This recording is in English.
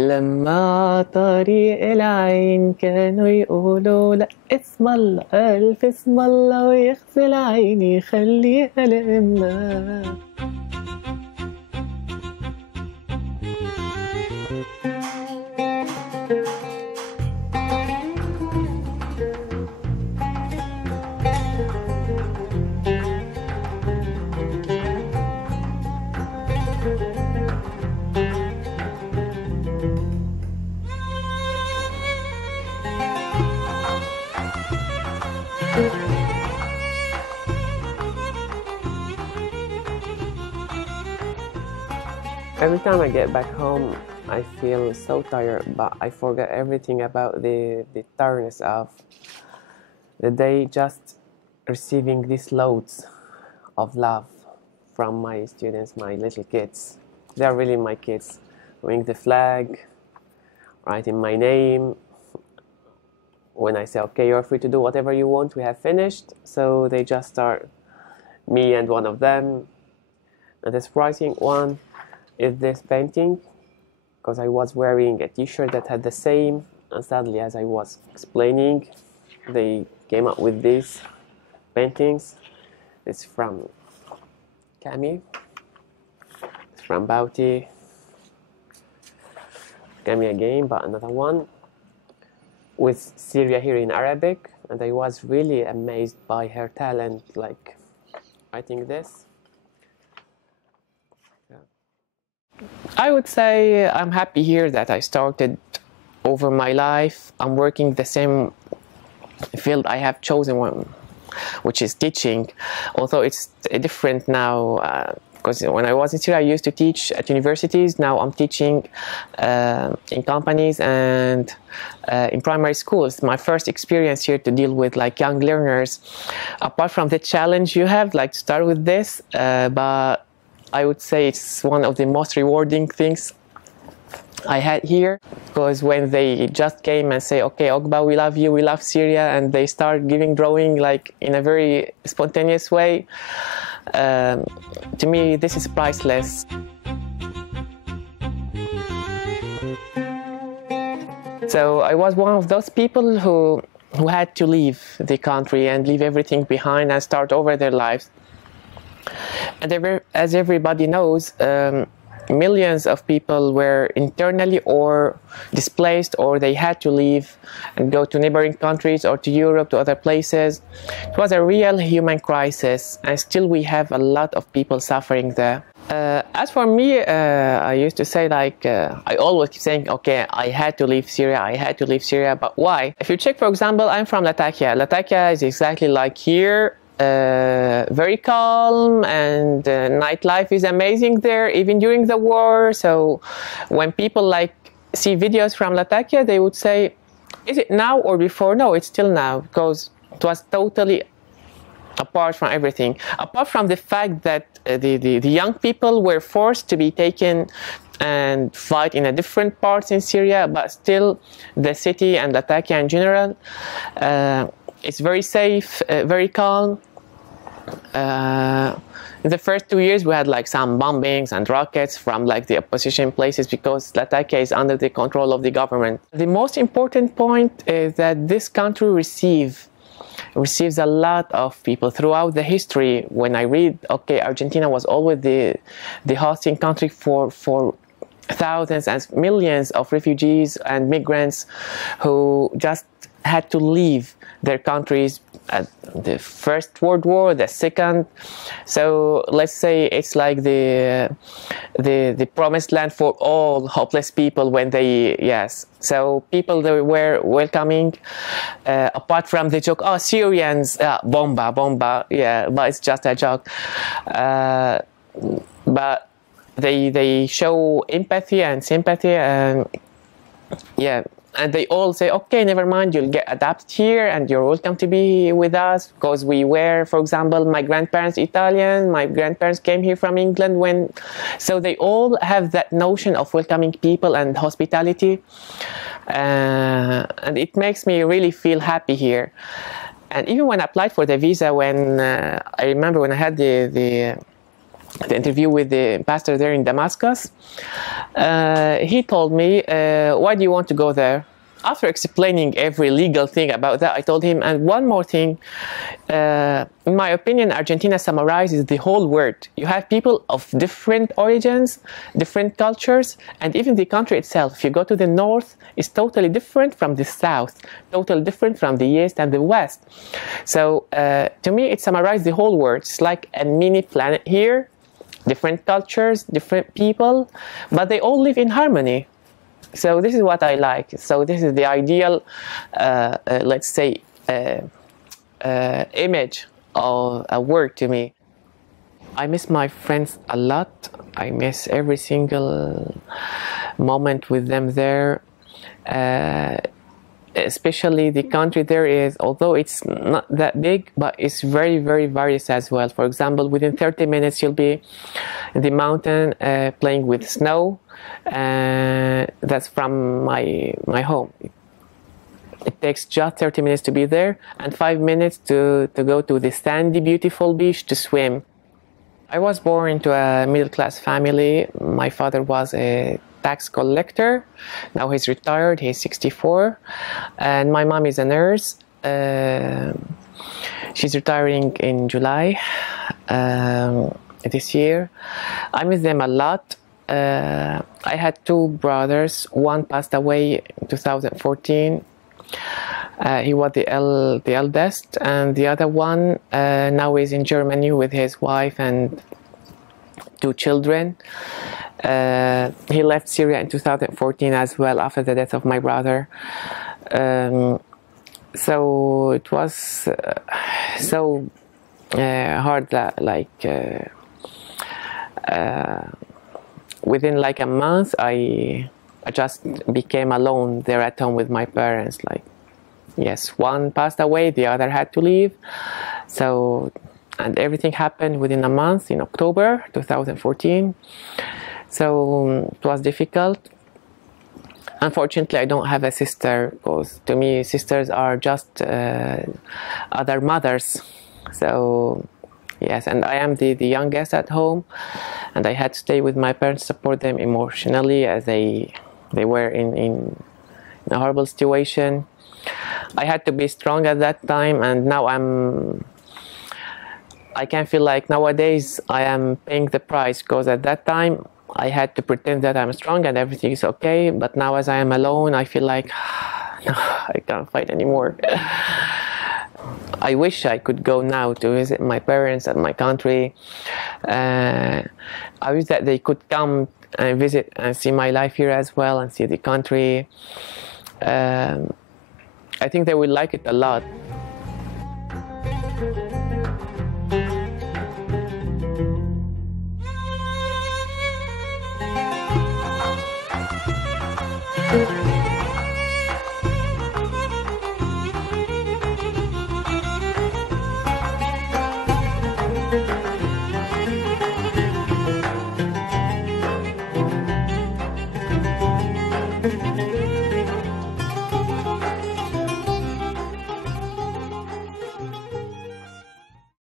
لما طريق العين كانوا يقولوا لا اسم الله ألف اسم الله ويخفي العين يخليها لإما. Every time I get back home, I feel so tired, but I forget everything about the tiredness of the day, just receiving these loads of love from my students, my little kids. They are really my kids. Waving the flag, writing my name. When I say, okay, you're free to do whatever you want, we have finished. So they just start, me and one of them. And this writing one is this painting, because I was wearing a t-shirt that had the same, and sadly, as I was explaining, they came up with these paintings. It's from Cami, it's from Bauti, Cami again, but another one with Syria here in Arabic, and I was really amazed by her talent, like writing this. I would say I'm happy here that I started over my life. I'm working the same field I have chosen, which is teaching, although it's different now, because when I was in Syria I used to teach at universities. Now I'm teaching in companies and in primary schools. My first experience here to deal with like young learners, apart from the challenge you have, like to start with this, but I would say it's one of the most rewarding things I had here, because when they just came and say, okay, Okba, we love you, we love Syria, and they start giving drawing like in a very spontaneous way, to me this is priceless. So I was one of those people who had to leave the country and leave everything behind and start over their lives. And as everybody knows, millions of people were internally or displaced, or they had to leave and go to neighboring countries or to Europe, to other places. It was a real human crisis, and still we have a lot of people suffering there. As for me, I used to say, like, I always keep saying, okay, I had to leave Syria, I had to leave Syria, but why? If you check, for example, I'm from Latakia. Latakia is exactly like here. Very calm, and nightlife is amazing there, even during the war. So when people like see videos from Latakia, they would say, is it now or before? No, it's still now, because it was totally apart from everything, apart from the fact that the young people were forced to be taken and fight in a different parts in Syria, but still the city and Latakia in general, it's very safe, very calm. In the first 2 years we had like some bombings and rockets from like the opposition places, because Latakia is under the control of the government. The most important point is that this country receives a lot of people throughout the history. When I read, okay, Argentina was always the hosting country for thousands and millions of refugees and migrants who just had to leave their countries at the First World War, the Second. So let's say it's like the promised land for all hopeless people when they, yes. So people that were welcoming, apart from the joke, oh, Syrians, bomba, bomba, yeah, but it's just a joke. But they show empathy and sympathy, and yeah. And they all say, okay, never mind, you'll get adapted here and you're welcome to be with us, because we were, for example, my grandparents Italian, my grandparents came here from England so they all have that notion of welcoming people and hospitality, and it makes me really feel happy here. And even when I applied for the visa, when I remember when I had the the interview with the pastor there in Damascus, he told me, why do you want to go there? After explaining every legal thing about that, I told him, and one more thing, in my opinion, Argentina summarizes the whole world. You have people of different origins, different cultures, and even the country itself. If you go to the north, it's totally different from the south, totally different from the east and the west. So to me, it summarizes the whole world. It's like a mini planet here, different cultures, different people, but they all live in harmony. So this is what I like. So this is the ideal, let's say, image of a work to me. I miss my friends a lot. I miss every single moment with them there. Especially the country there is, although it's not that big, but it's very, very various as well. For example, within 30 minutes you'll be in the mountain playing with snow. That's from my home. It takes just 30 minutes to be there and 5 minutes to go to the sandy, beautiful beach to swim. I was born into a middle-class family. My father was a tax collector. Now he's retired, he's 64. And my mom is a nurse. She's retiring in July this year. I miss them a lot. I had two brothers. One passed away in 2014. He was the eldest, and the other one now is in Germany with his wife and two children. He left Syria in 2014 as well, after the death of my brother. So it was so hard that within like a month I just became alone there at home with my parents. Like, yes, one passed away, the other had to leave. So, and everything happened within a month in October 2014. So it was difficult. Unfortunately, I don't have a sister, because to me sisters are just other mothers. So yes, and I am the youngest at home, and I had to stay with my parents, support them emotionally, as they were in a horrible situation. I had to be strong at that time, and now I can feel like nowadays I am paying the price, because at that time I had to pretend that I'm strong and everything is okay, but now as I am alone, I feel like no, I can't fight anymore. I wish I could go now to visit my parents and my country. I wish that they could come and visit and see my life here as well, and see the country. I think they will like it a lot.